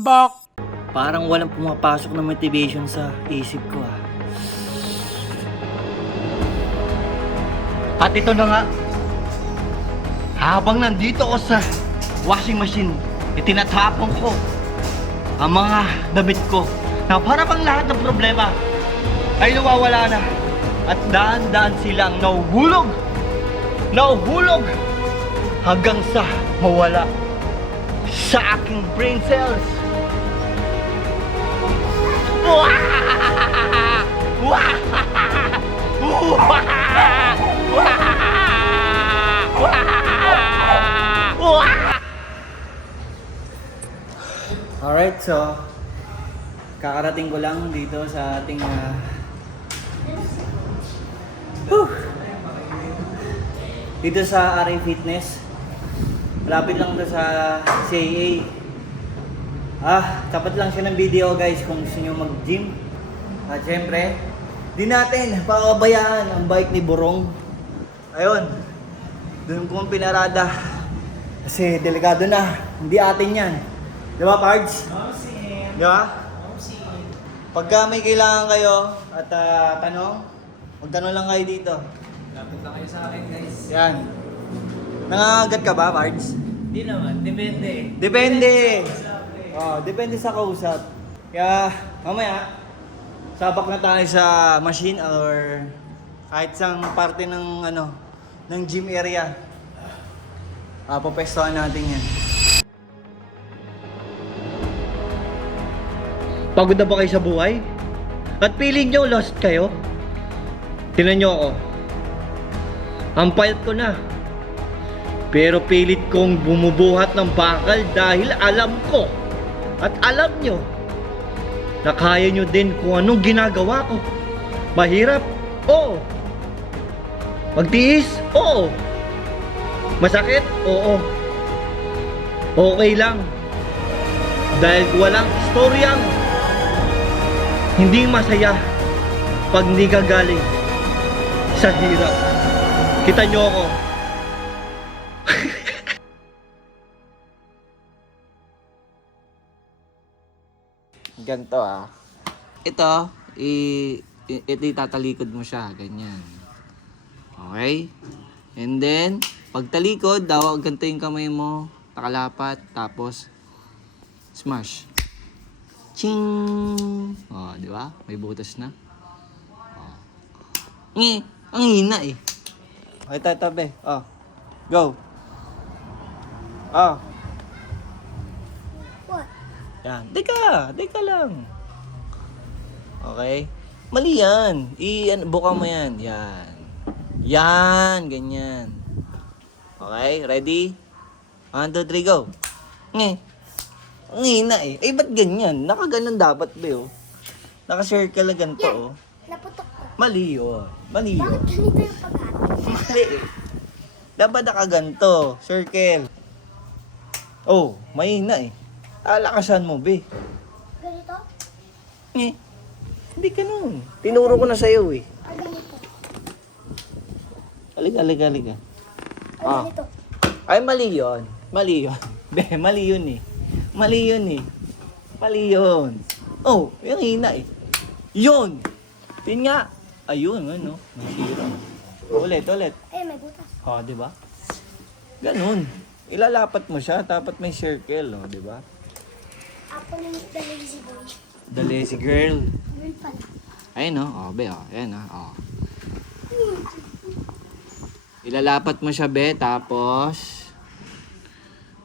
Tambak! Parang walang pumapasok na motivation sa isip ko ah. At ito na nga. Habang nandito ako sa washing machine, itinatapon ko ang mga damit ko na para bang lahat ng problema ay nawawala na. At daan-daan silang nahuhulog hanggang sa mawala sa aking brain cells. Alright, so kakarating ko lang dito sa ating dito sa RA Fitness. Malapit lang to sa CAA. Tapat lang siya ng video guys kung gusto nyo mag-gym. At syempre, di natin pababayaan ang bike ni Borong. Ayun, doon ko pinarada. Kasi delikado na, hindi atin yan. Di ba, Pards? Di ba? Pagka may kailangan kayo at tanong, magtanong lang kayo dito. Lapit lang kayo sa akin, guys. Yan. Nangangagat ka ba, Pards? Hindi naman, depende. Depende! Depende sa kausap. Kaya, mamaya, sabak na tayo sa machine or kahit sang parte ng ng gym area. Papestuhan natin yan. Pagod na ba kayo sa buhay? At feeling nyo lost kayo? Tingnan nyo ako. Ang payat ko na. Pero pilit kong bumubuhat ng bakal dahil alam ko at alam nyo na kaya nyo din kung anong ginagawa ko. Mahirap? Oo. Magtiis? Oo. Masakit? Oo. Okay lang. Dahil walang istoryang hindi masaya pag hindi ka galing sa hirap. Kita nyo ako. Ganto Ito, ito itatalikod mo siya, ganyan. Okay? And then, pag talikod, ganito yung kamay mo, nakalapat, tapos smash. Ching! Di ba? May butas na. Ang hina eh. Okay, tatabi. Go. What? Yan. Dika lang. Okay? Mali yan. Buka mo yan. Yan, ganyan. Okay, ready? 1, 2, 3, go. Ang hina eh. Ba't ganyan? Nakaganon dapat ba Naka-circle na ganito Naputok ko. Mali yun. Bakit ganito yung pag-ate? Mali eh. Dapat nakaganto. Circle. Mahina eh. Alakasan mo, be. Ganito? Hindi ganun. Tinuro ko na sa'yo eh. Ganito? Halika. Ganito? Ay, mali yun. Be, mali yun eh. Mali yun. Yung hina eh. Yun! Yun nga. Ayun, nasira. Ulit. May butas. Di ba? Ganun. Ilalapat mo siya, dapat may circle, di ba? Ako yung the lazy boy. The lazy girl. Ganun pala. Ayun, be, ayan, Ilalapat mo siya, be, tapos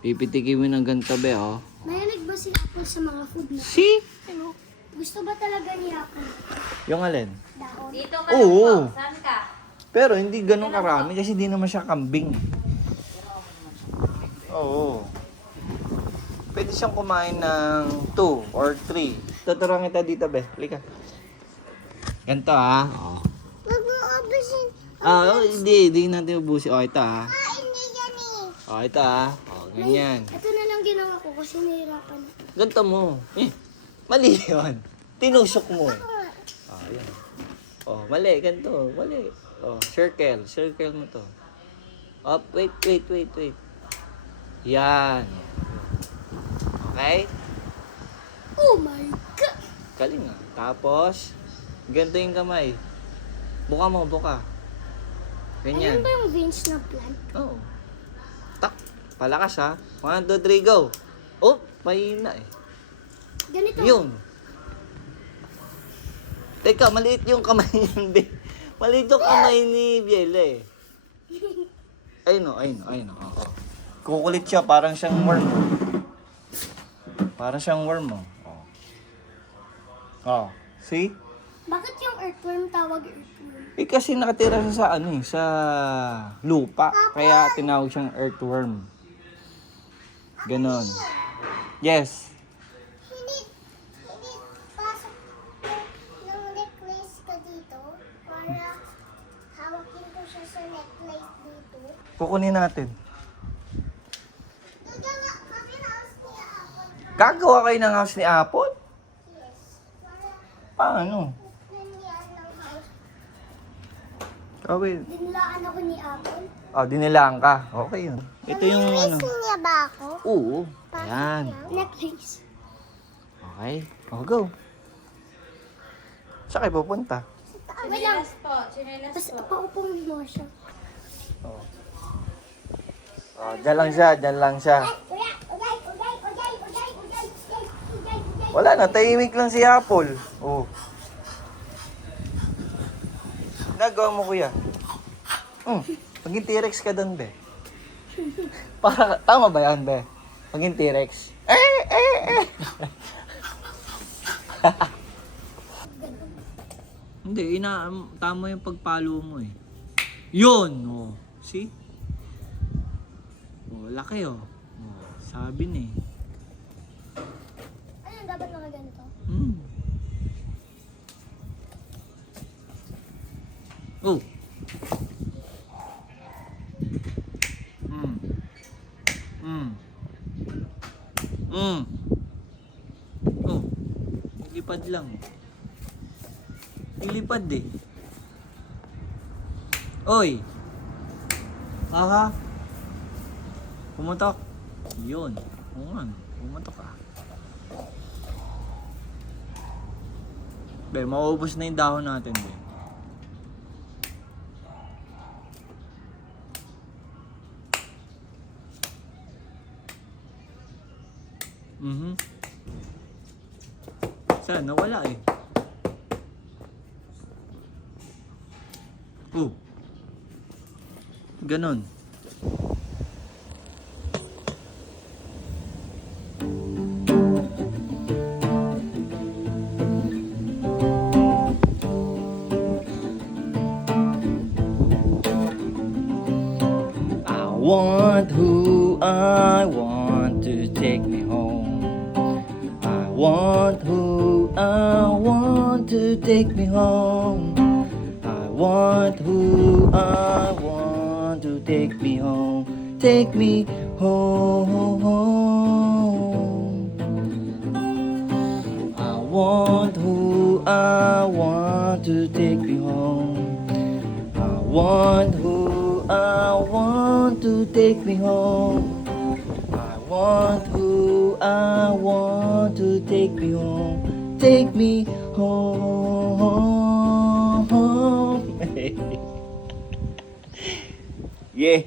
pipitikin mo ng ganito, be, Mayanig ba si Apple sa mga food na? See? Gusto ba talaga ni Apple? Yung alin? Dahon? Dito ka Oo. lang po. Saan ka? Pero hindi ganun karami kasi hindi naman siya kambing. Oo. Pwede siyang kumain ng 2 or 3. Tuturuan kita dito, be. Halika. Ganito, Wag mo abusin. Hindi natin ubusin. Ito, Hindi yan eh. Ito, ganyan. Ito na lang ginawa ko kasi nahirapan ako. Ganito mo. Mali yun. Tinusok mo. Yan. Mali. Ganito. Mali. Circle. Circle mo to. Wait. Yan. Okay? Oh my God! Galing ah. Tapos, ganito yung kamay. Buka mo, buka. Ganyan. Ayan ba yung veins na plant? Oo. Tak. Palakas ha. 1, 2, 3, go. Oh, mahina eh. Ganito. Yun. Teka, maliit yung kamay hindi. Maliit yung kamay ni Biela eh. Ayun o, ayun o, ayun o. Oo. Kukulit siya, parang siyang worm. Parang siyang worm mo. Oh. Oh. See? Bakit yung earthworm tawag earthworm? Eh kasi nakatira siya sa ano eh, sa lupa. Kaya tinawag siyang earthworm. Ganon. Yes. Hindi pasok ng necklace ka dito para hawakin ko siya sa necklace dito. Kukunin natin. Gagawa kami na house ni Apple. Gagawa kayo ng house ni Apple? Yes. Para Paano? nandiyan ng house. Kawin. Dinilaan ako ni Apple. Oh, dinilaan ka. Okay yun. Ito yung ano. niya ba ako? Oo. Ayan. Necklace. Okay. Oh, go. Saan kayo pupunta? Wait lang. Tapos paupong mo siya. Oh. Oh, dyan lang siya, dyan lang siya. Wala na, tahimik lang si Apple. Oh. Nagawa mo, kuya. Maging T-Rex ka doon, be. Para, tama ba yan, be? Maging T-Rex. Hindi, tama yung pagpalo mo eh. Yun! Oh. See? Oh, laki oh. Oh, sabi na eh. Ano dapat nakaganito? Oh. Oh. Ilipad lang. Ilipad eh. Oy. Aha. Pumutok. Yun. Oo nga. Pumutok ah. Be, mauubos na yung dahon natin, be. Saan? Nawala eh. Oh. Ganon. I want to take me home. I want to take me home. I want to take me home. Take me home. I want to take me home. I want to take me home. I want to take me home. Take me home. Yeah.